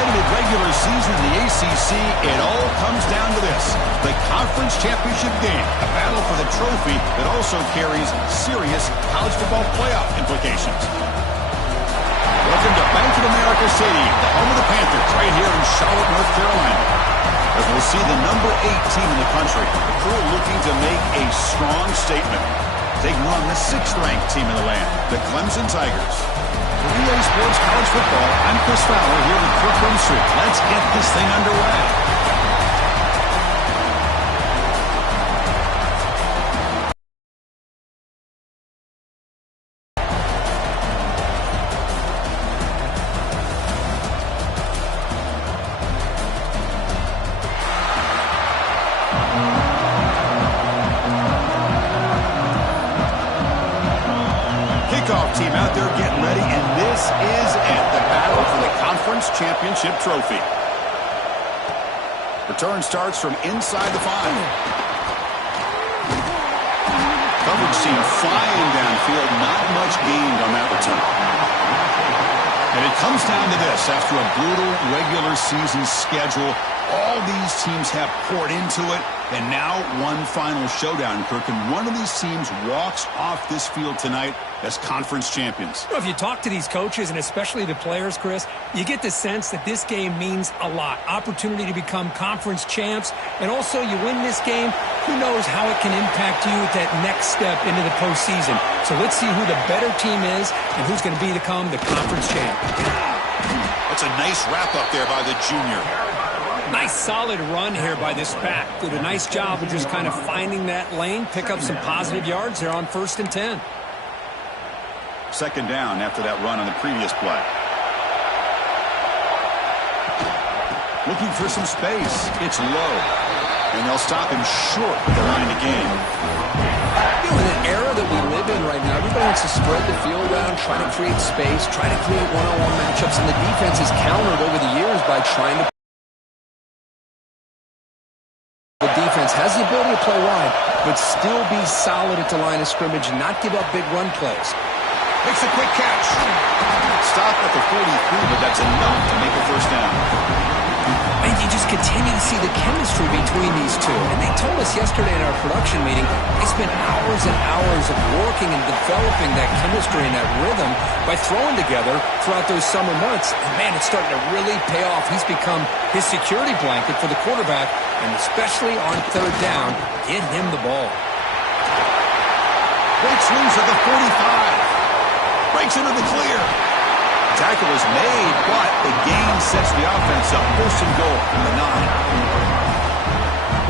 competitive regular season in the ACC, it all comes down to this: the conference championship game, a battle for the trophy that also carries serious college football playoff implications. Welcome to Bank of America Stadium, the home of the Panthers, right here in Charlotte, North Carolina. As we'll see the number 8 team in the country, the crew looking to make a strong statement, taking on the 6th-ranked team in the land, the Clemson Tigers. For Relay Sports College Football, I'm Chris Fowler here with Kirk Rumstreet. Let's get this thing underway. Team out there getting ready, and this is it, the battle for the conference championship trophy. Return starts from inside the 5. Coverage team flying downfield, not much gained on that return. And it comes down to this: after a brutal regular season schedule, all these teams have poured into it, and now one final showdown, Kirk, and one of these teams walks off this field tonight as conference champions. Well, if you talk to these coaches, and especially the players, Chris, you get the sense that this game means a lot. Opportunity to become conference champs, and also you win this game, who knows how it can impact you at that next step into the postseason. So let's see who the better team is and who's going to become the conference champ. That's a nice wrap-up there by the junior. Nice solid run here by this back. Did a nice job of just kind of finding that lane, pick up some positive yards there on 1st and 10. Second down after that run on the previous play. Looking for some space. It's low. And they'll stop him short with the line to gain. You know, in an era that we live in right now, everybody wants to spread the field around, try to create space, try to create one-on-one matchups, and the defense has countered over the years by trying to. The defense has the ability to play wide, but still be solid at the line of scrimmage and not give up big run plays. Makes a quick catch. Stop at the 43, but that's enough to make a first down. And you just continue to see the chemistry between these two. And they told us yesterday in our production meeting, they spent hours and hours of working and developing that chemistry and that rhythm by throwing together throughout those summer months. And, man, it's starting to really pay off. He's become his security blanket for the quarterback, and especially on 3rd down, get him the ball. Breaks loose at the 45. Breaks into the clear. Tackle is made, but the gain sets the offense up. 1st and goal from the 9.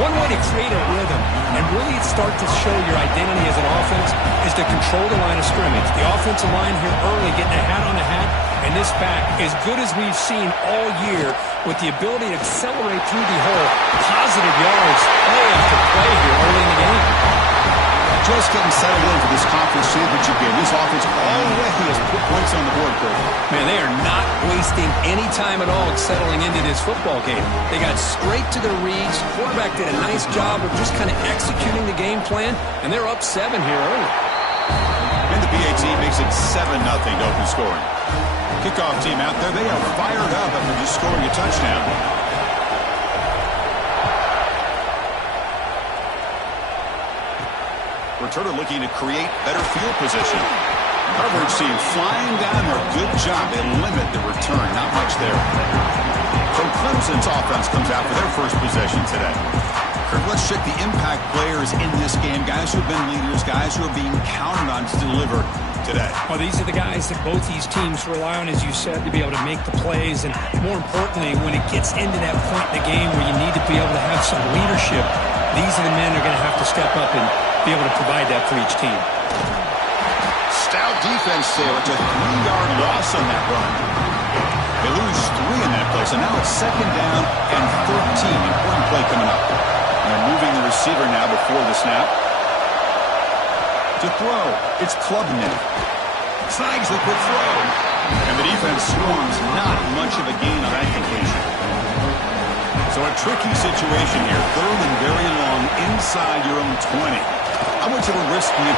One way to create a rhythm and really start to show your identity as an offense is to control the line of scrimmage. The offensive line here early getting a hat on a hat, and this back, as good as we've seen all year, with the ability to accelerate through the hole, positive yards play after play here early in the game. Just getting settled in for this conference championship game. This offense already has put points on the board, Kirk. Man, they are not wasting any time at all settling into this football game. They got straight to their reads. Quarterback did a nice job of just kind of executing the game plan, and they're up 7 here early. And the BAT makes it 7-0 to open scoring. Kickoff team out there, they are fired up after just scoring a touchdown. Returner looking to create better field position. Coverage team flying down there. Good job. They limit the return. Not much there. So Clemson's offense comes out for their first possession today. Kirk, let's check the impact players in this game. Guys who have been leaders. Guys who are being counted on to deliver today. Well, these are the guys that both these teams rely on, as you said, to be able to make the plays. And more importantly, when it gets into that point in the game where you need to be able to have some leadership, these are the men who are going to have to step up and be able to provide that for each team. Stout defense there. It's a 3-yard loss on that run. They lose 3 in that play, so now it's 2nd down and 13. Important play coming up. And they're moving the receiver now before the snap. To throw, it's Klubnik. Snags the quick throw. And the defense swarms. Not much of a gain on that completion. So a tricky situation here. 3rd and very long inside your own 20. How much of a risk do you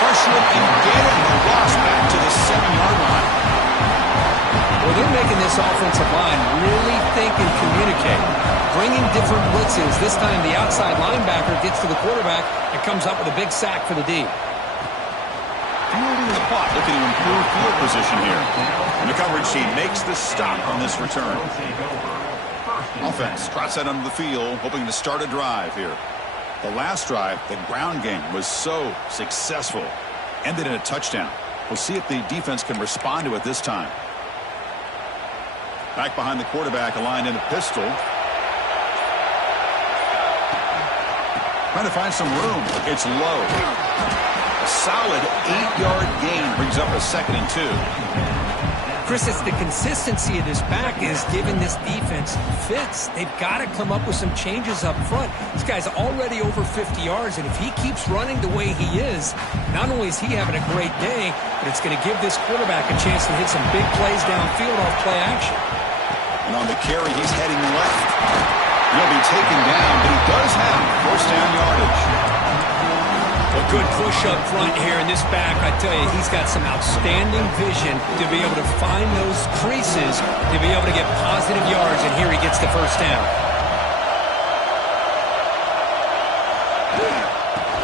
pressure it and get him? The loss back to the 7-yard line. Well, they're making this offensive line really think and communicate. Bringing different blitzes. This time the outside linebacker gets to the quarterback and comes up with a big sack for the D. Fielding the punt, looking to improve field position here. And the coverage team makes the stop on this return. Offense trots out onto the field, hoping to start a drive here. The last drive, the ground game, was so successful. Ended in a touchdown. We'll see if the defense can respond to it this time. Back behind the quarterback, aligned in the pistol. Trying to find some room. It's low. A solid 8-yard gain brings up a 2nd and 2. Chris, it's the consistency of this back is giving this defense fits. They've got to come up with some changes up front. This guy's already over 50 yards, and if he keeps running the way he is, not only is he having a great day, but it's going to give this quarterback a chance to hit some big plays downfield off play action. And on the carry, he's heading left. He'll be taken down, but he does have first down yardage. A good push up front here in this back. I tell you, he's got some outstanding vision to be able to find those creases, to be able to get positive yards, and here he gets the first down.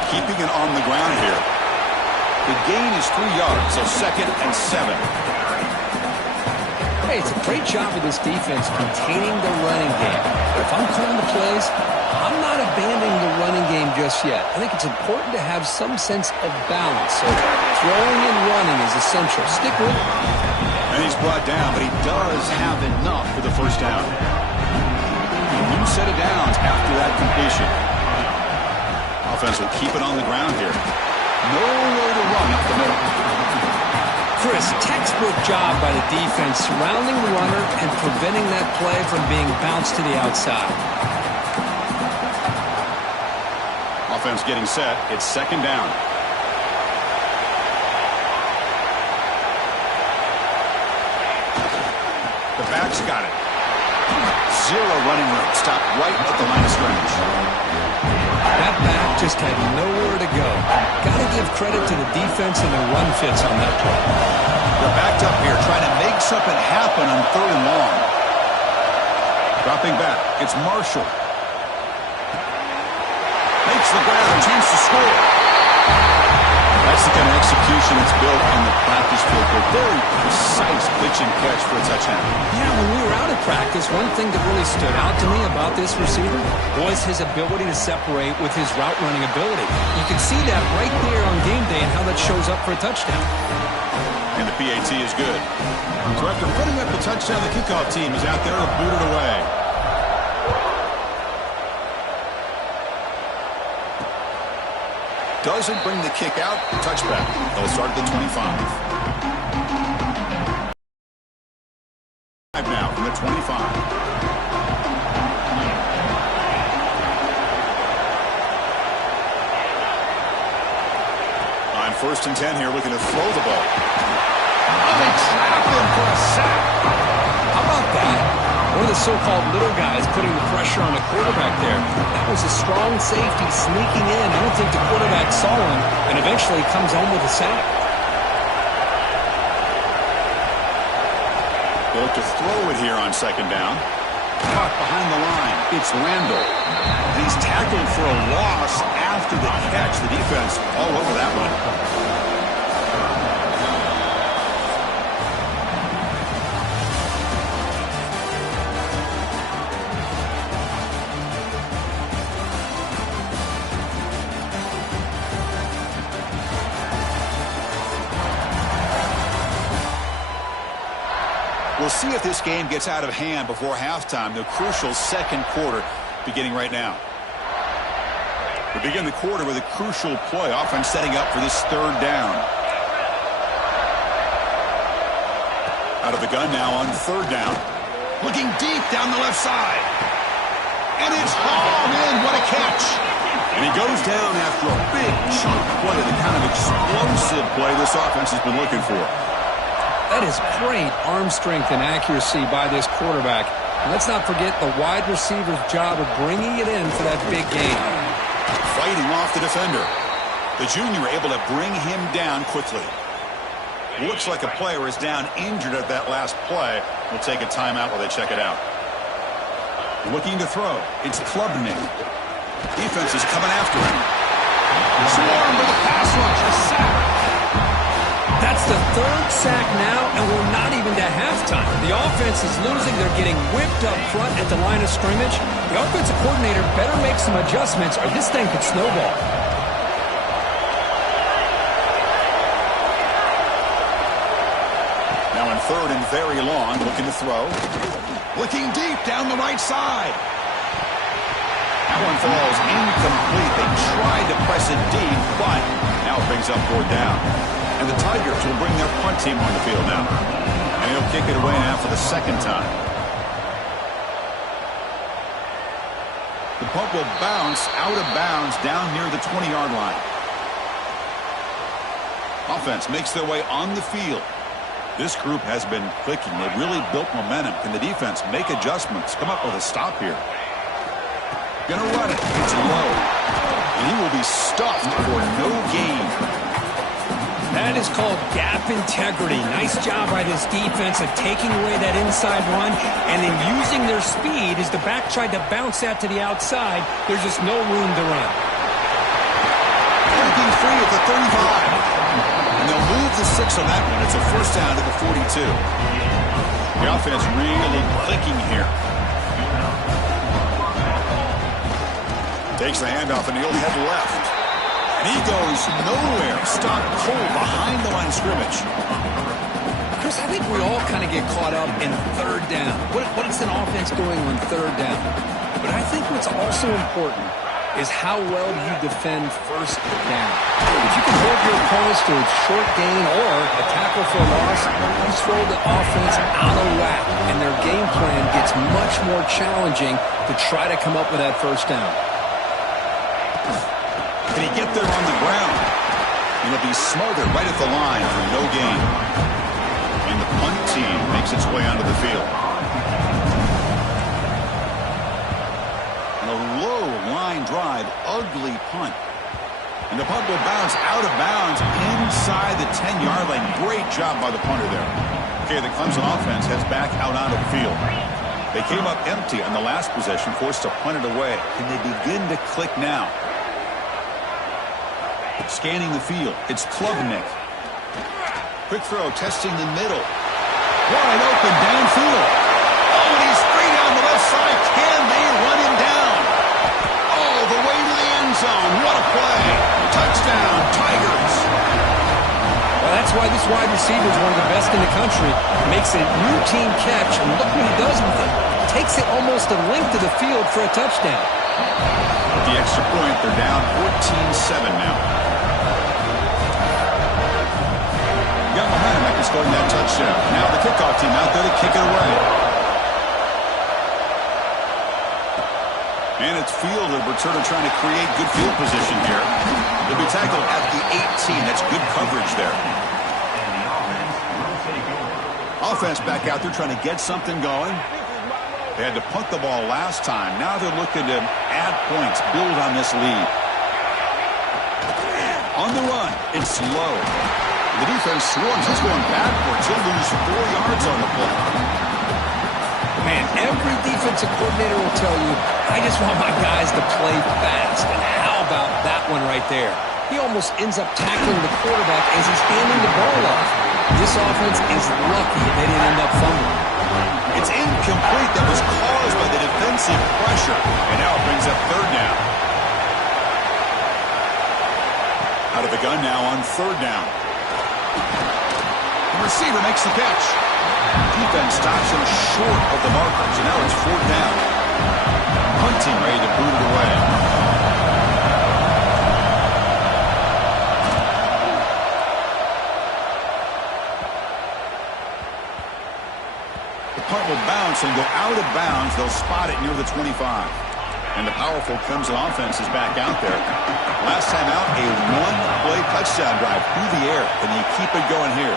Keeping it on the ground here. The gain is 3 yards, so 2nd and 7. Hey, it's a great job of this defense containing the running game. But if I'm calling the plays, I'm not abandoning the running game just yet. I think it's important to have some sense of balance. So throwing and running is essential. Stick with it. And he's brought down, but he does have enough for the first down. A new set of downs after that completion. Offense will keep it on the ground here. Nowhere to run up the middle. Chris, textbook job by the defense surrounding the runner and preventing that play from being bounced to the outside. Offense getting set. It's 2nd down. The back's got it. Zero running room. Stop right at the line of scrimmage. That back just had nowhere to go. Got to give credit to the defense and the run fits on that play. They're backed up here trying to make something happen on 3rd and long. Dropping back. It's Marshall. Makes the grab, a chance to score. That's the kind of execution that's built in the practice field. A very precise pitch and catch for a touchdown. Yeah, when we were out of practice, one thing that really stood out to me about this receiver was his ability to separate with his route running ability. You can see that right there on game day and how that shows up for a touchdown. And the PAT is good. So after putting up the touchdown, the kickoff team is out there to boot it away. Doesn't bring the kick out. Touchback. They'll start at the 25. Now from the 25. On 1st and 10 here, looking to throw the ball. Oh, they trap him for a sack. How about that? One of the so-called little guys putting the pressure on the quarterback there. That was a strong safety sneaking in. I don't think the quarterback saw him, and eventually comes home with a sack. They'll look to throw it here on 2nd down. Caught behind the line. It's Randall. He's tackled for a loss after the catch. The defense all over that one. We'll see if this game gets out of hand before halftime. The crucial 2nd quarter beginning right now. We begin the quarter with a crucial play. Offense setting up for this 3rd down. Out of the gun now on 3rd down. Looking deep down the left side. And it's hauled in. What a catch. And he goes down after a big chunk play, the kind of explosive play this offense has been looking for. That is great arm strength and accuracy by this quarterback. And let's not forget the wide receiver's job of bringing it in for that big gain. Fighting off the defender. The junior able to bring him down quickly. Looks like a player is down injured at that last play. We'll take a timeout while they check it out. Looking to throw. It's Klubnik. Defense is coming after him. Swarm with a pass rush. A sack. That's the third sack now, and we're not even to halftime. The offense is losing. They're getting whipped up front at the line of scrimmage. The offensive coordinator better make some adjustments, or this thing could snowball. Now in third and very long, looking to throw. Looking deep down the right side. That one falls incomplete. They tried to press it deep, but now it brings up fourth down. And the Tigers will bring their punt team on the field now. And he'll kick it away now for the second time. The punt will bounce out of bounds down near the 20-yard line. Offense makes their way on the field. This group has been clicking. They've really built momentum. Can the defense make adjustments? Come up with a stop here. Gonna run it. It's low. And he will be stuffed for no gain. That is called gap integrity. Nice job by this defense of taking away that inside run and then using their speed as the back tried to bounce that to the outside. There's just no room to run. Breaking free at the 35. And they'll move the 6 on that one. It's a first down to the 42. The offense really clicking here. Takes the handoff and he'll head left. And he goes nowhere. Stopped cold behind the line of scrimmage. Chris, I think we all kind of get caught up in third down. What is an offense doing on third down? But I think what's also important is how well you defend first down. If you can hold your opponents to a short gain or a tackle for a loss, you throw the offense out of whack, and their game plan gets much more challenging to try to come up with that first down. Can he get there on the ground? And he'll be smothered right at the line for no gain. And the punt team makes its way onto the field. And a low line drive, ugly punt. And the punt will bounce out of bounds inside the 10-yard line. Great job by the punter there. Okay, the Clemson offense heads back out onto the field. They came up empty on the last possession, forced to punt it away. Can they begin to click now? Scanning the field. It's Klubnik. Quick throw, testing the middle. Wide open downfield. Oh, and he's free down the left side. Can they run him down? All the way to the end zone. What a play. Touchdown, Tigers. Well, that's why this wide receiver is one of the best in the country. Makes a routine catch, and look what he does with it. Takes it almost a length of the field for a touchdown. With the extra point, they're down 14-7 now. Got behind him after scoring that touchdown. Now the kickoff team out there to kick it away. And it's fielder. We're sort of trying to create good field position here. They'll be tackled at the 18. That's good coverage there. Offense back out there trying to get something going. They had to punt the ball last time. Now they're looking to add points, build on this lead. On the run, it's low. The defense swarms. He's going backwards. He'll lose 4 yards on the play. Man, every defensive coordinator will tell you, I just want my guys to play fast. And how about that one right there? He almost ends up tackling the quarterback as he's handing the ball off. This offense is lucky they didn't end up fumbling. It's incomplete. That was caused by the defensive pressure. And now it brings up third down. Out of the gun now on third down. The receiver makes the catch. Defense stops him short of the markers, and now it's fourth down. Punting ready to boot it away. The punt will bounce and go out of bounds. They'll spot it near the 25. And the powerful Clemson offense is back out there. Last time out, a one-play touchdown drive through the air. Can you keep it going here?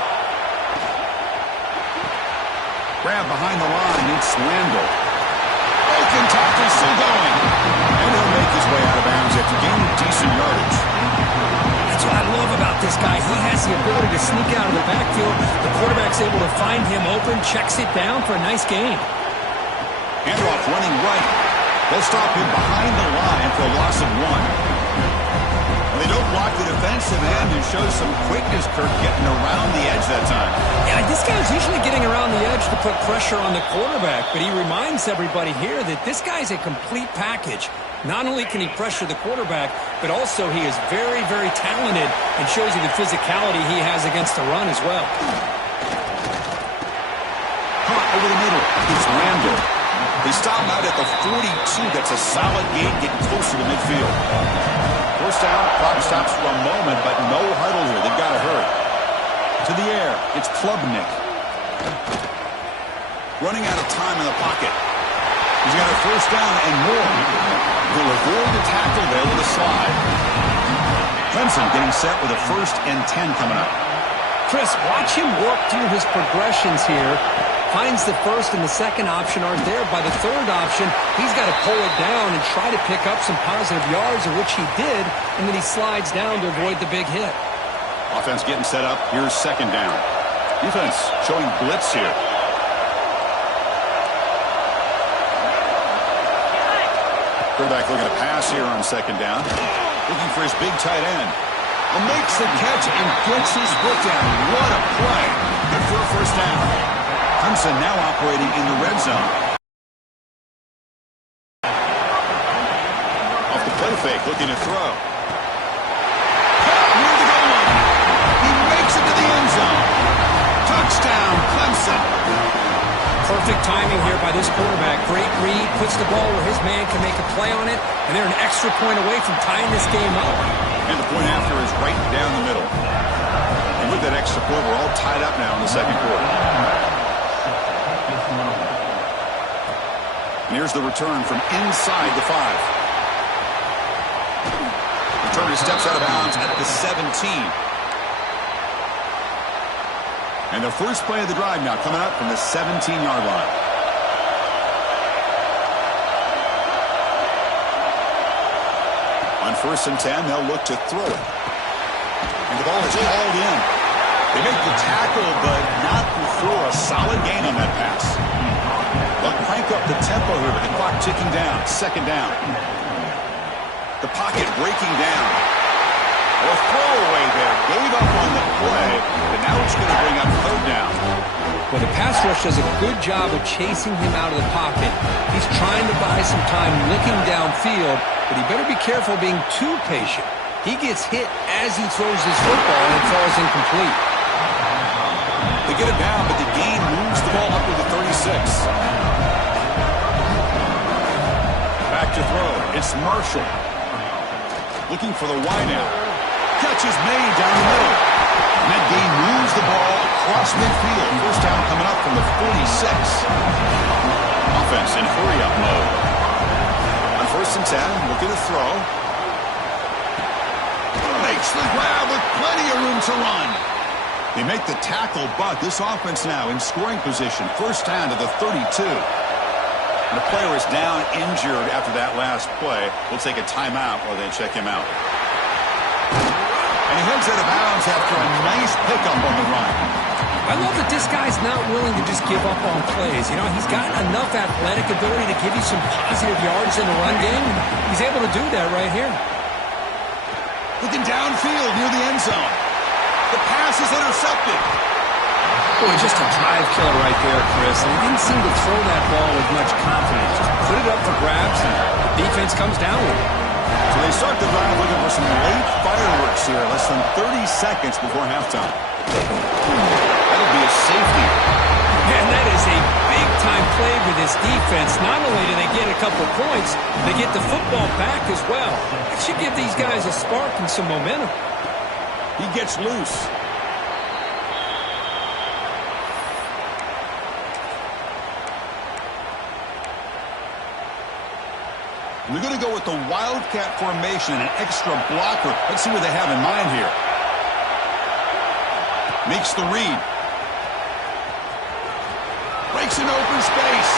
Grab behind the line. It's Randall. Broken tackle still going. And he'll make his way out of bounds after gaining decent yardage. That's what I love about this guy. He has the the ability to sneak out of the backfield. The quarterback's able to find him open, checks it down for a nice gain. Handoff running right. They'll stop him behind the line for a loss of 1. They don't block the defensive end and show some quickness, Kirk, getting around the edge that time. Yeah, this guy's usually getting around the edge to put pressure on the quarterback, but he reminds everybody here that this guy's a complete package. Not only can he pressure the quarterback, but also he is very, very talented and shows you the physicality he has against the run as well. Caught over the middle. It's Randall. They stop him out at the 42. That's a solid gain, getting closer to midfield. First down, clock stops for a moment, but no huddle here. They've got to hurry. To the air, it's Klubnik. Running out of time in the pocket. He's got a first down and more. He'll avoid the tackle there with a slide. Clemson getting set with a 1st and 10 coming up. Chris, watch him work through his progressions here. Finds the first and the second option aren't there. By the third option, he's got to pull it down and try to pick up some positive yards, of which he did, and then he slides down to avoid the big hit. Offense getting set up. Here's 2nd down. Defense showing blitz here. Quarterback looking to pass here on 2nd down. Looking for his big tight end. And makes the catch and gets his foot down. What a play. Good for a 1st down. Clemson now operating in the red zone. Off the play fake, looking to throw. Near the goal line. He makes it to the end zone. Touchdown, Clemson. Perfect timing here by this quarterback. Great read, puts the ball where his man can make a play on it, and they're an extra point away from tying this game up. And the point after is right down the middle. And with that extra point, we're all tied up now in the 2nd quarter. And here's the return from inside the 5. Returner steps out of bounds at the 17. And the first play of the drive now coming up from the 17-yard line. On 1st and 10, they'll look to throw it. And the ball is hauled in. They make the tackle, but not before a solid gain on that pass. They'll crank up the tempo here with the clock ticking down. 2nd down. The pocket breaking down. A throwaway there. Gave up on the play, but now it's going to bring up 3rd down. Well, the pass rush does a good job of chasing him out of the pocket. He's trying to buy some time looking downfield, but he better be careful being too patient. He gets hit as he throws his football, and it falls incomplete. They get it down, but the gain moves the ball up to the 36. Back to throw. It's Marshall. Looking for the wideout. Catch is made down the middle. And that gain moves the ball across midfield. First down coming up from the 46. Offense in hurry-up mode. On 1st and 10, looking to throw. Makes the grab with plenty of room to run. They make the tackle, but this offense now in scoring position. First down to the 32. And the player is down injured after that last play. We'll take a timeout while they check him out. And he heads out of bounds after a nice pickup on the run. I love that this guy's not willing to just give up on plays. You know, he's got enough athletic ability to give you some positive yards in the run game. He's able to do that right here. Looking downfield near the end zone. The pass is intercepted. Boy, just a drive killer right there, Chris. And he didn't seem to throw that ball with much confidence. Just put it up for grabs, and the defense comes down with it. So they start the drive looking for some late fireworks here. Less than 30 seconds before halftime. That'll be a safety. Man, that is a big-time play for this defense. Not only do they get a couple points, they get the football back as well. That should give these guys a spark and some momentum. He gets loose. We're going to go with the Wildcat formation and an extra blocker. Let's see what they have in mind here. Makes the read. Breaks an open space.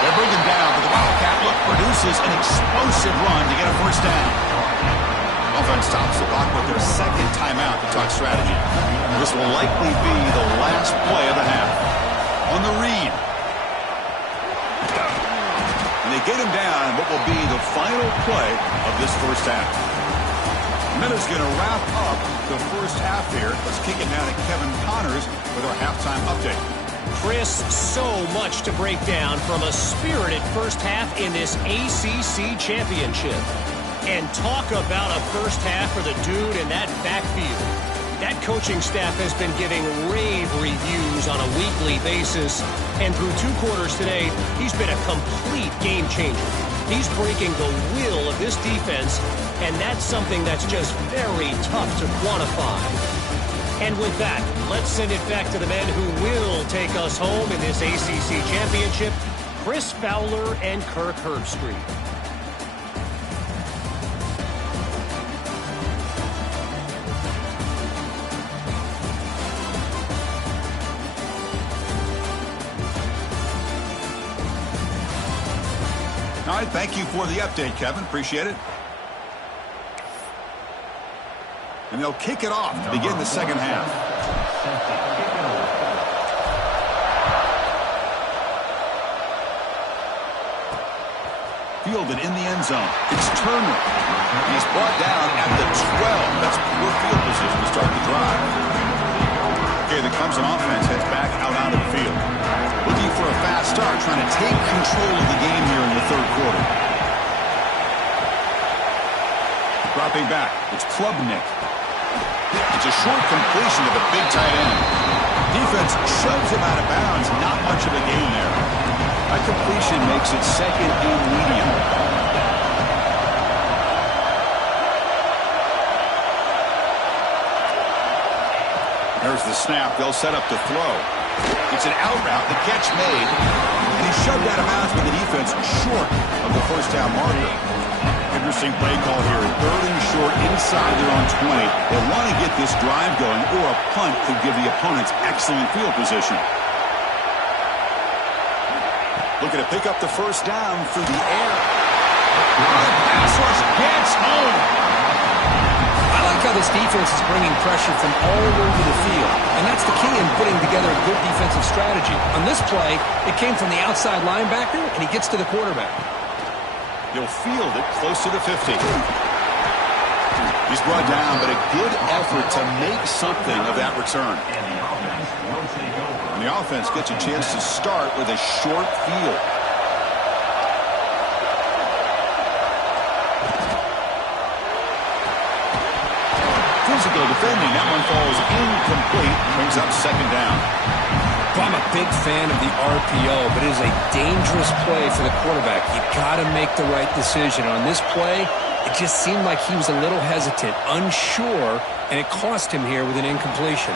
They're bringing down, but the Wildcat look produces an explosive run to get a first down. Offense stops the clock with their second timeout to talk strategy. This will likely be the last play of the half. On the read. And they get him down what will be the final play of this first half. Minute's going to wrap up the first half here. Let's kick it down to Kevin Connors with our halftime update. Chris, so much to break down from a spirited first half in this ACC championship. And talk about a first half for the dude in that backfield. That coaching staff has been giving rave reviews on a weekly basis. And through 2 quarters today, he's been a complete game changer. He's breaking the will of this defense, and that's something that's just very tough to quantify. And with that, let's send it back to the men who will take us home in this ACC championship, Chris Fowler and Kirk Herbstreit. All right, thank you for the update, Kevin. Appreciate it. And they'll kick it off to begin the second half. Fielded in the end zone. It's Turner. He's brought down at the 12. That's poor field position to start the drive. Okay, the Clemson offense heads back out onto the field. Looking for a fast start, trying to take control of the game here in the third quarter. Dropping back, it's Klubnik. It's a short completion to the big tight end. Defense shoves him out of bounds. Not much of a gain there. That completion makes it second and medium. There's the snap. They'll set up to throw. It's an out route. The catch made. And he's shoved out of bounds by the defense short of the first down marker. Interesting play call here. 3rd and short inside their own 20. They want to get this drive going, or a punt could give the opponents excellent field position. Looking to pick up the first down through the air. Pass rush gets home. I like how this defense is bringing pressure from all over the field, and that's the key in putting together a good defensive strategy. On this play, it came from the outside linebacker, and he gets to the quarterback. He'll field it close to the 50. He's brought down, but a good effort to make something of that return. And the offense gets a chance to start with a short field. Physical defending. That one falls incomplete. Brings up second down. I'm a big fan of the RPO, but it is a dangerous play for the quarterback. You've got to make the right decision. On this play, it just seemed like he was a little hesitant, unsure, and it cost him here with an incompletion.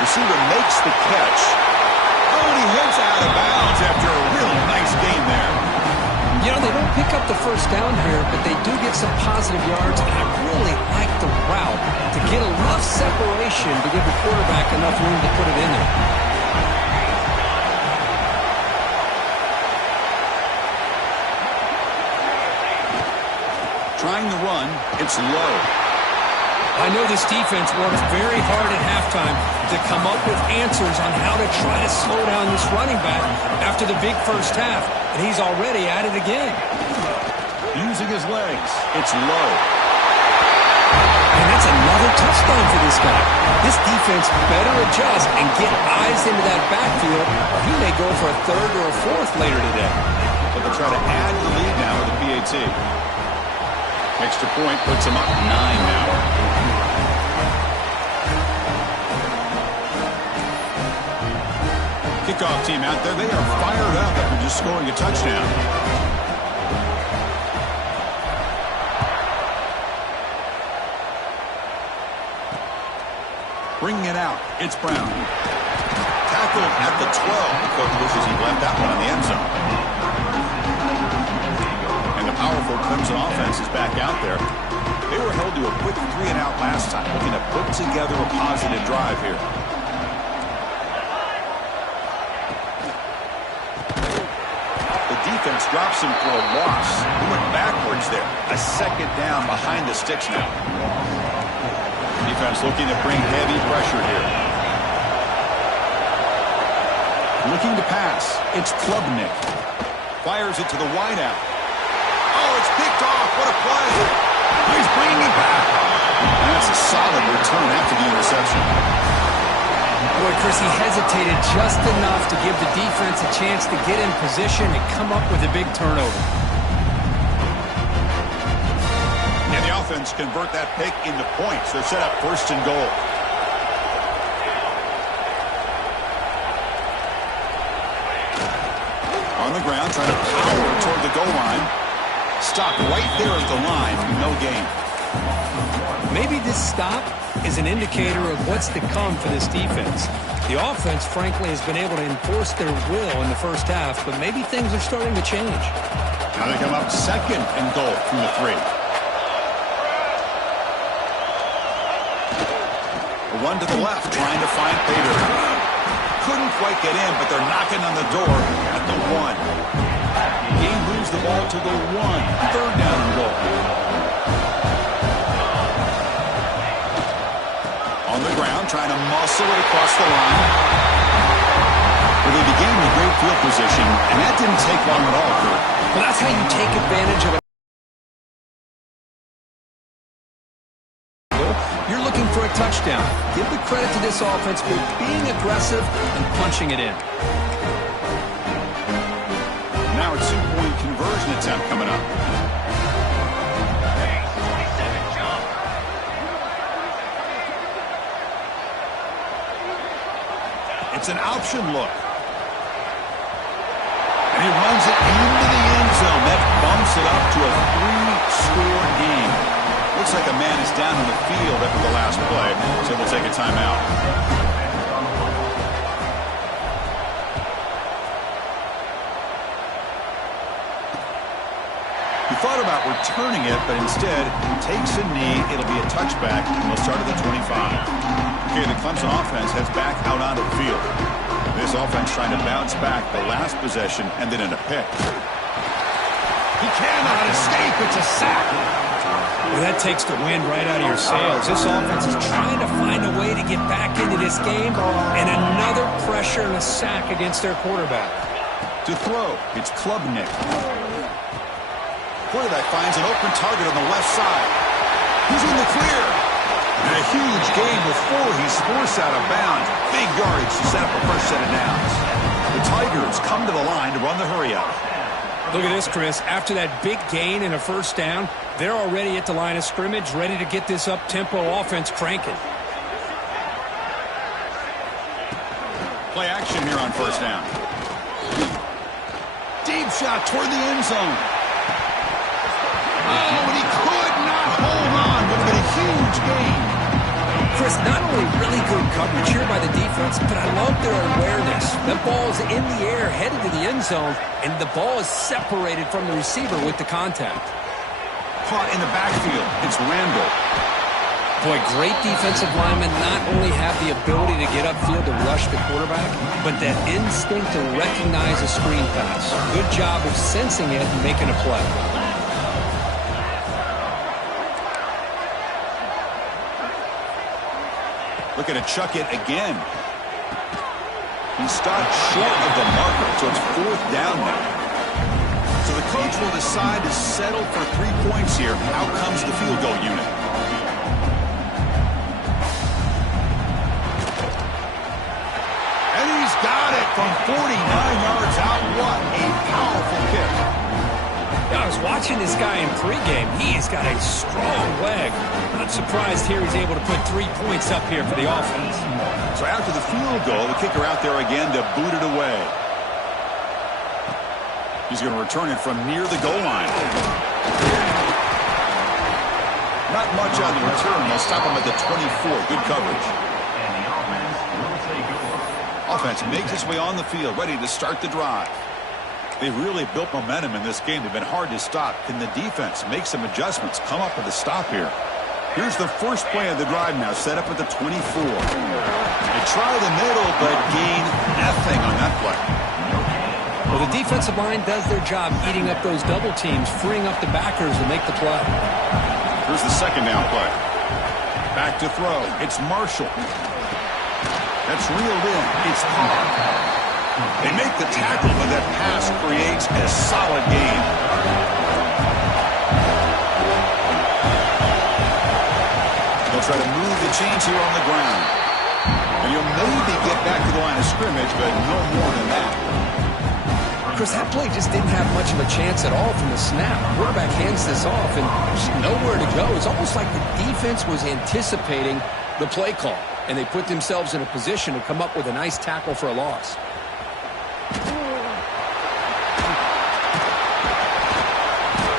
Receiver makes the catch. Oh, and he heads out of bounds after a real nice gain there. You know, they don't pick up the first down here, but they do get some positive yards, and I really like the route to get enough separation to give the quarterback enough room to put it in there. Trying the run, it's low. I know this defense works very hard at halftime to come up with answers on how to try to slow down this running back after the big first half, and he's already at it again. Using his legs, it's low. And that's another touchdown for this guy. This defense better adjust and get eyes into that backfield, or he may go for a 3rd or a 4th later today. But they'll try to add the lead now with the PAT. Extra point puts him up 9 now. Kickoff team out there. They are fired up after just scoring a touchdown. Bringing it out. It's Brown. Tackled at the 12. The coach wishes he left that one in the end zone. And the powerful Clemson offense is back out there. They were held to a quick 3-and-out last time, looking to put together a positive drive here. The defense drops him for a loss. He went backwards there. A second down behind the sticks now. Defense looking to bring heavy pressure here. Looking to pass. It's Klubnik. Fires it to the wideout. Oh, it's picked off. What a play. He's bringing it back. And that's a solid return after the interception. Boy, Chris, he hesitated just enough to give the defense a chance to get in position and come up with a big turnover. And the offense convert that pick into points. They're set up first and goal. On the ground, trying to power toward the goal line. Stop right there at the line. No gain. Maybe this stop is an indicator of what's to come for this defense. The offense, frankly, has been able to enforce their will in the first half, but maybe things are starting to change. Now they come up second and goal from the 3. A run to the left, trying to find Pater. Couldn't quite get in, but they're knocking on the door at the 1. Game moves the ball to the 1. Third down and goal. On the ground, trying to muscle it across the line. Well, they began with great field position, and that didn't take long at all, Kurt. Well, that's how you take advantage of it. You're looking for a touchdown. Give the credit to this offense for being aggressive and punching it in. Now a 2-point conversion attempt coming up. It's an option look. And he runs it into the end zone. That bumps it up to a 3-score game. Looks like a man is down on the field after the last play, so they'll take a timeout. He thought about returning it, but instead takes a knee. It'll be a touchback, and we'll start at the 25. Okay, the Clemson offense heads back out onto the field. This offense trying to bounce back. The last possession ended in a pick. He cannot escape. It's a sack. Well, that takes the wind right out of your sails. This offense is trying to find a way to get back into this game, and another pressure and a sack against their quarterback. To throw, it's Klubnik. Quarterback finds an open target on the left side. He's in the clear. And a huge gain before he's forced out of bounds. Big yardage to set up a first set of downs. The Tigers come to the line to run the hurry-up. Look at this, Chris. After that big gain and a first down, they're already at the line of scrimmage, ready to get this up-tempo offense cranking. Play action here on first down. Deep shot toward the end zone. Oh, and he could not hold on. Would have been a huge gain. Chris, not only really good coverage here by the defense, but I love their awareness. The ball's in the air, headed to the end zone, and the ball is separated from the receiver with the contact. Caught in the backfield. It's Randall. Boy, great defensive linemen not only have the ability to get upfield and rush the quarterback, but that instinct to recognize a screen pass. Good job of sensing it and making a play. Looking to chuck it again. He stopped short of the marker, so it's fourth down now. So the coach will decide to settle for 3 points here. Out comes the field goal unit. And he's got it from 49 yards out. What a powerful kick. I was watching this guy in pregame. He's got a strong leg. Not surprised here he's able to put 3 points up here for the offense. So after the field goal, the kicker out there again to boot it away. He's going to return it from near the goal line. Not much on the return. They'll stop him at the 24. Good coverage. Offense makes its way on the field, ready to start the drive. They've really built momentum in this game. They've been hard to stop. Can the defense make some adjustments, come up with a stop here? Here's the first play of the drive now, set up at the 24. They try the middle, but gain nothing on that play. Well, the defensive line does their job eating up those double teams, freeing up the backers to make the play. Here's the second down play. Back to throw. It's Marshall. That's reeled in. It's Carr. They make the tackle, but that pass creates a solid gain. They'll try to move the chains here on the ground. And you'll maybe get back to the line of scrimmage, but no more than that. Chris, that play just didn't have much of a chance at all from the snap. Quarterback hands this off, and there's nowhere to go. It's almost like the defense was anticipating the play call, and they put themselves in a position to come up with a nice tackle for a loss.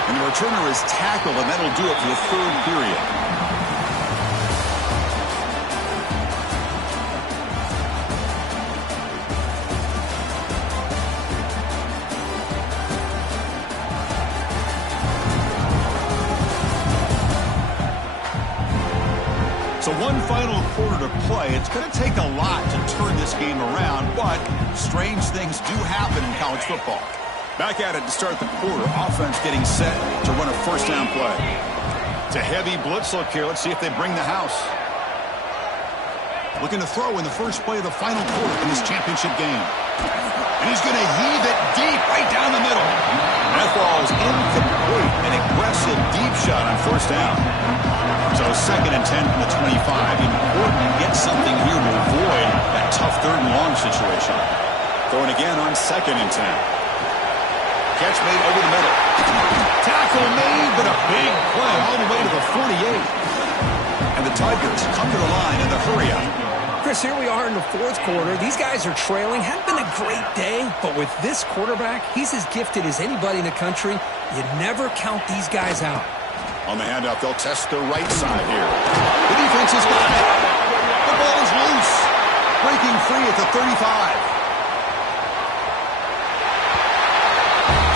And the returner is tackled, and that'll do it for the third period. So one final quarter to play. It's going to take a lot to turn this game around, but strange things do happen in college football. Back at it to start the quarter. Offense getting set to run a first down play. It's a heavy blitz look here. Let's see if they bring the house. Looking to throw in the first play of the final quarter in this championship game. And he's going to heave it deep right down the middle. And that ball is incomplete. An aggressive deep shot on first down. So 2nd and 10 from the 25. Important to get something here to avoid that tough 3rd and long situation. Throwing again on 2nd and 10. Catch made over the middle. Tackle made, but a big play all the way to the 48. And the Tigers come to the line in the hurry-up. Chris, here we are in the 4th quarter. These guys are trailing. Hadn't been a great day, but with this quarterback, he's as gifted as anybody in the country. You never count these guys out. On the handoff, they'll test the right side here. The defense has got it. The ball is loose. Breaking free at the 35.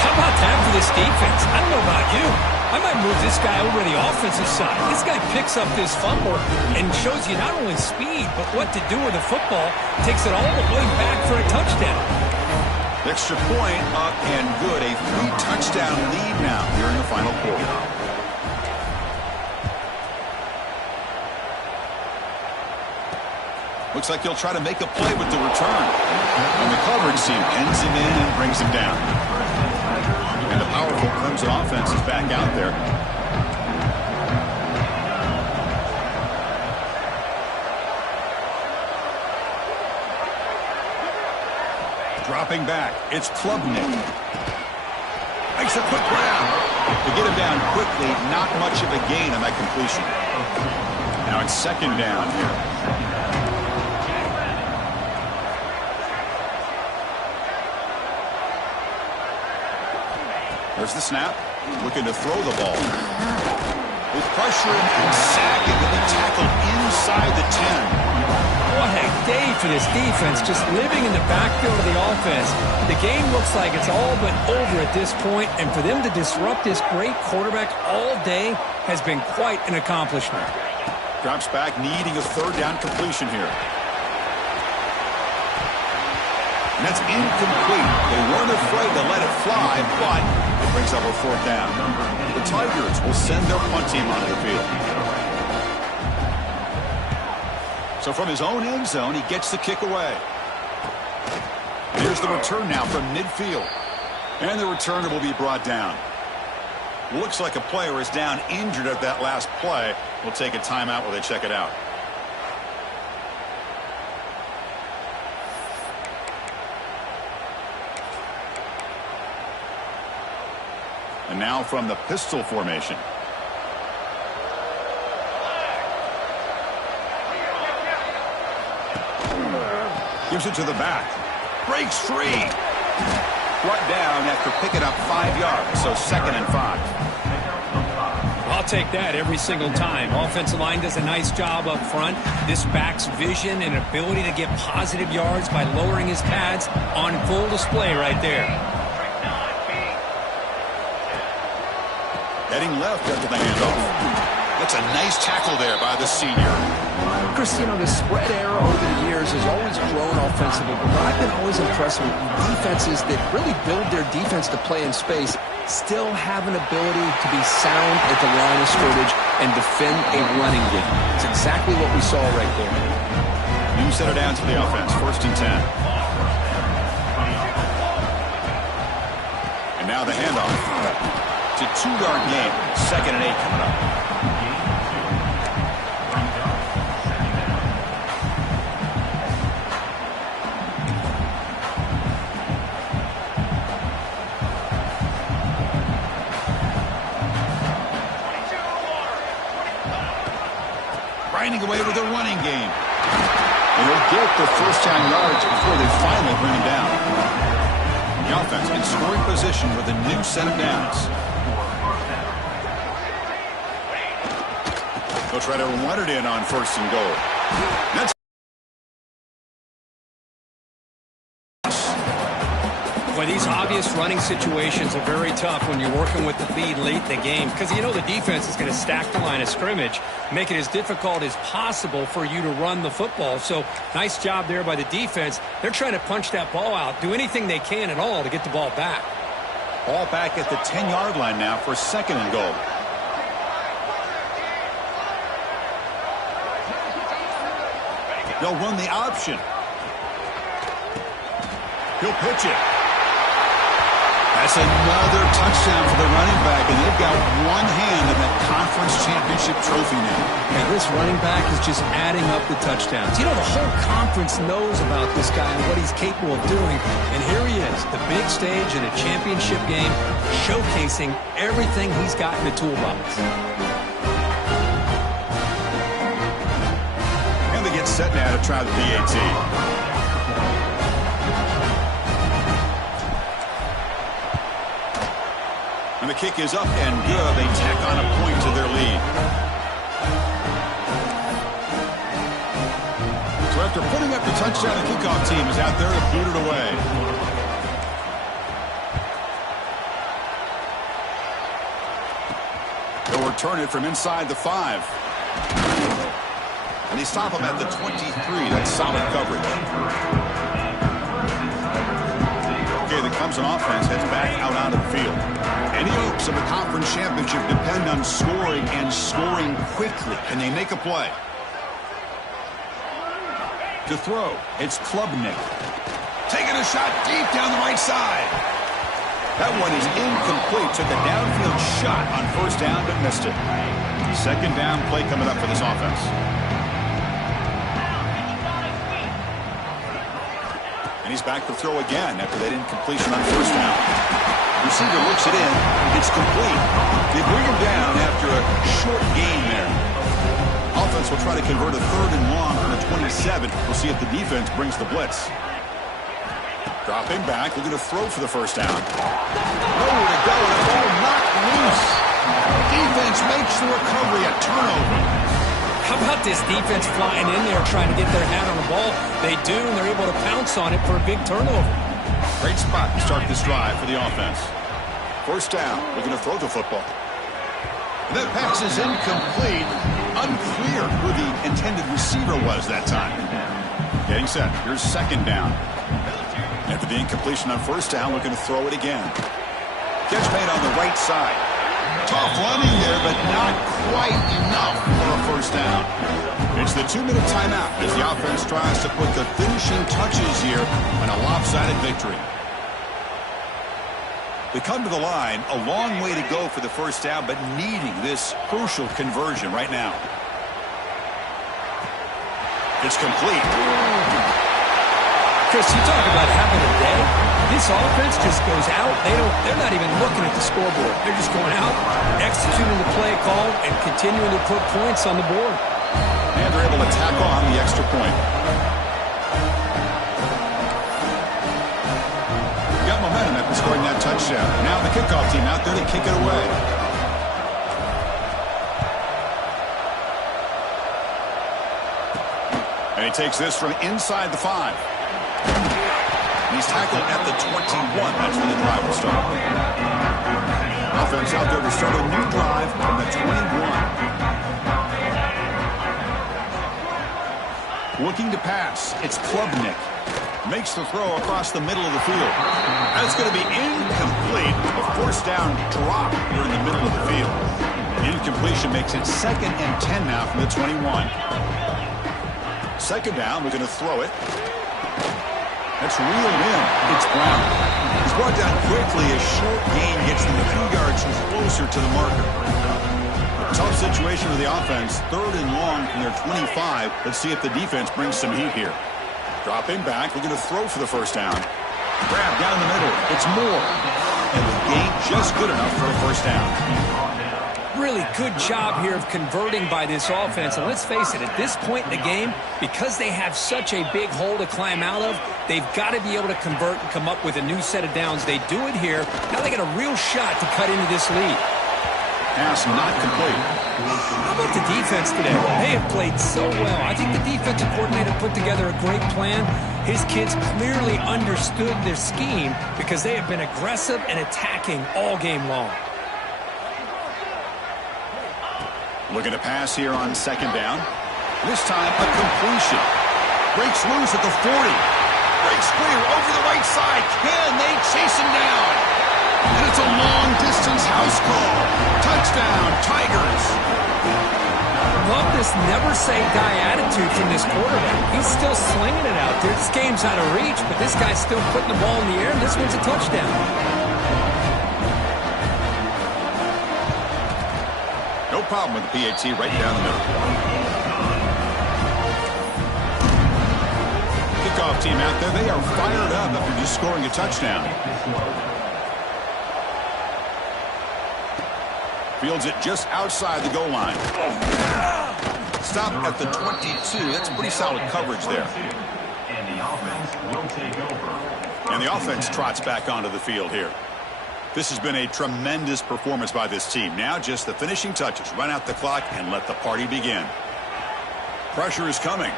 How about that for this defense? I don't know about you. I might move this guy over to the offensive side. This guy picks up this fumble and shows you not only speed, but what to do with the football. Takes it all the way back for a touchdown. Extra point up and good. A 3-touchdown lead now here in the final quarter. Looks like he'll try to make a play with the return. And the coverage team pins him in and brings him down. And the powerful Clemson offense is back out there. Dropping back, it's Klubnik. Makes a quick grab. To get him down quickly, not much of a gain on that completion. Now it's 2nd down here. There's the snap. Looking to throw the ball. With pressure and sacking, he'll be tackled inside the 10. What a day for this defense, just living in the backfield of the offense. The game looks like it's all but over at this point, and for them to disrupt this great quarterback all day has been quite an accomplishment. Drops back, needing a 3rd down completion here. And that's incomplete. They weren't afraid to let it fly, but it brings up a 4th down. The Tigers will send their punt team onto the field. So from his own end zone, he gets the kick away. Here's the return now from midfield. And the returner will be brought down. Looks like a player is down injured at that last play. We'll take a timeout while they check it out. And now from the pistol formation. Gives it to the back. Breaks free. Brought down after picking up 5 yards, so 2nd and 5. I'll take that every single time. Offensive line does a nice job up front. This back's vision and ability to get positive yards by lowering his pads on full display right there. Heading left after the handoff. That's a nice tackle there by the senior. Chris, you know, the spread era over the years has always grown offensively, but what I've been always impressed with defenses that really build their defense to play in space still have an ability to be sound at the line of scrimmage and defend a running game. It's exactly what we saw right there. You set it down to the offense, 1st and 10. And now the handoff to 2-yard gain. 2nd and 8 coming up. Grinding away with a running game. And he'll get the 1st down yards before they finally bring him down. The offense in scoring position with a new set of downs. They'll try to run it in on 1st and goal. That's Well, these obvious running situations are very tough when you're working with the lead late in the game because you know the defense is going to stack the line of scrimmage, make it as difficult as possible for you to run the football. So nice job there by the defense. They're trying to punch that ball out, do anything they can at all to get the ball back. Ball back at the 10-yard line now for 2nd and goal. They'll run the option. He'll pitch it. That's another touchdown for the running back, and they've got one hand in that conference championship trophy now. And this running back is just adding up the touchdowns. You know, the whole conference knows about this guy and what he's capable of doing. And here he is, the big stage in a championship game, showcasing everything he's got in the toolbox. And they get set now to try the PAT. And the kick is up and good. They tack on a point to their lead. So after putting up the touchdown, the kickoff team is out there to boot it away. They'll return it from inside the 5. And they stop him at the 23. That's solid coverage. Okay, the Clemson offense heads back out onto the field. Any hopes of a conference championship depend on scoring and scoring quickly. Can they make a play? To throw, it's Klubnik. Taking a shot deep down the right side. That one is incomplete. Took a downfield shot on 1st down, but missed it. 2nd down play coming up for this offense. And he's back to throw again after that incompletion on 1st down. Receiver looks it in. It's complete. They bring him down after a short gain there. Offense will try to convert a 3rd and long from the 27. We'll see if the defense brings the blitz. Dropping back, looking to throw for the 1st down. Nowhere to go, and the ball knocked loose. Defense makes the recovery a turnover. How about this defense flying in there trying to get their hand on the ball? They do, and they're able to pounce on it for a big turnover. Great spot to start this drive for the offense. 1st down, looking to throw the football. And that pass is incomplete. Unclear who the intended receiver was that time. Getting set. Here's 2nd down. After the incompletion on 1st down, looking to throw it again. Catch made on the right side. Tough running there, but not quite enough for a 1st down. It's the 2-minute timeout as the offense tries to put the finishing touches here on a lopsided victory. They come to the line, a long way to go for the 1st down, but needing this crucial conversion right now. It's complete. Chris, you talk about having a day. This offense just goes out. They're not even looking at the scoreboard. They're just going out, executing the play call, and continuing to put points on the board. And they're able to tack on the extra point. Got momentum after scoring that touchdown. Now the kickoff team out there to kick it away. And he takes this from inside the 5. He's tackled at the 21. That's where the drive will start. Offense out there to start a new drive from the 21. Looking to pass. It's Klubnik. Makes the throw across the middle of the field. That's going to be incomplete. A forced down drop here in the middle of the field. Incompletion makes it 2nd and 10 now from the 21. Second down, we're going to throw it. That's reeled in. It's Brown. He's brought down quickly. A short gain gets them a few yards closer to the marker. Tough situation for the offense. 3rd and long from their 25. Let's see if the defense brings some heat here. Dropping back. We're going to throw for the first down. Grab down the middle. It's Moore. And the gain just good enough for a first down. Really good job here of converting by this offense. And let's face it, at this point in the game, because they have such a big hole to climb out of, they've got to be able to convert and come up with a new set of downs. They do it here. Now they got a real shot to cut into this lead. Pass not complete. How about the defense today? They have played so well. I think the defensive coordinator put together a great plan. His kids clearly understood their scheme because they have been aggressive and attacking all game long. Looking to pass here on second down. This time a completion. Breaks loose at the 40. Breaks clear over the right side. Can they chase him down? And it's a long-distance house call. Touchdown, Tigers. Love this never-say-die attitude from this quarterback. He's still slinging it out there. This game's out of reach, but this guy's still putting the ball in the air, and this one's a touchdown. No problem with the PAT right down the middle. Kickoff team out there. They are fired up after just scoring a touchdown. Fields it just outside the goal line. Stop at the 22. That's pretty solid coverage there. And the offense will take over. And the offense trots back onto the field here. This has been a tremendous performance by this team. Now just the finishing touches. Run out the clock and let the party begin. Pressure is coming.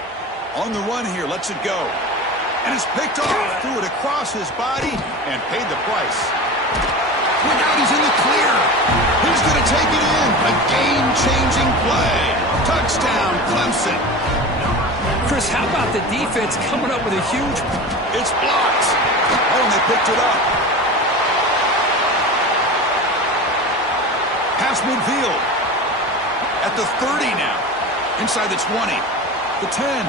On the run here. Lets it go. And it's picked off. Threw it across his body and paid the price. Look out, he's in the clear. He's going to take it in. A game-changing play. Touchdown, Clemson. Chris, how about the defense coming up with a huge... It's blocked. Oh, and they picked it up. Pass midfield. At the 30 now. Inside the 20. The 10.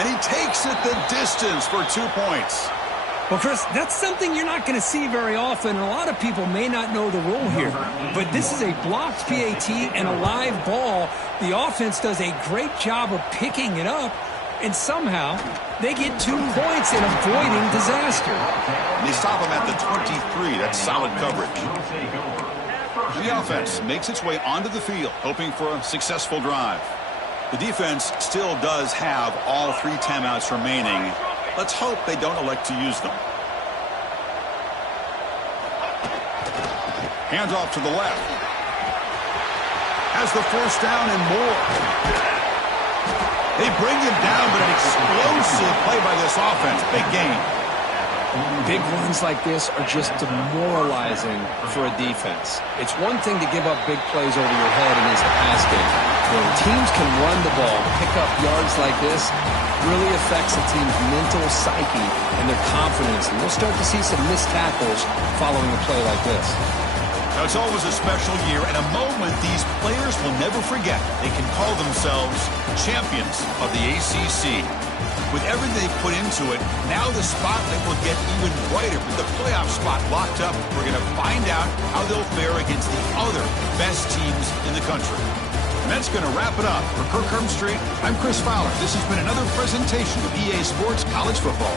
And he takes it the distance for 2 points. Well, Chris, that's something you're not going to see very often. A lot of people may not know the rule here. But this is a blocked PAT and a live ball. The offense does a great job of picking it up. And somehow, they get 2 points in avoiding disaster. They stop him at the 23. That's solid coverage. The offense makes its way onto the field, hoping for a successful drive. The defense still does have all 3 timeouts remaining. Let's hope they don't elect to use them. Hands off to the left. Has the first down and more. They bring him down, but an explosive play by this offense. Big game. Big runs like this are just demoralizing for a defense. It's one thing to give up big plays over your head against the pass game. When teams can run the ball, pick up yards like this, really affects a team's mental psyche and their confidence. And we'll start to see some missed tackles following a play like this. Now, it's always a special year and a moment these players will never forget. They can call themselves champions of the ACC. With everything they put into it, now the spotlight will get even brighter. With the playoff spot locked up, we're going to find out how they'll fare against the other best teams in the country. And that's going to wrap it up. For Kirk Street, I'm Chris Fowler. This has been another presentation of EA Sports College Football.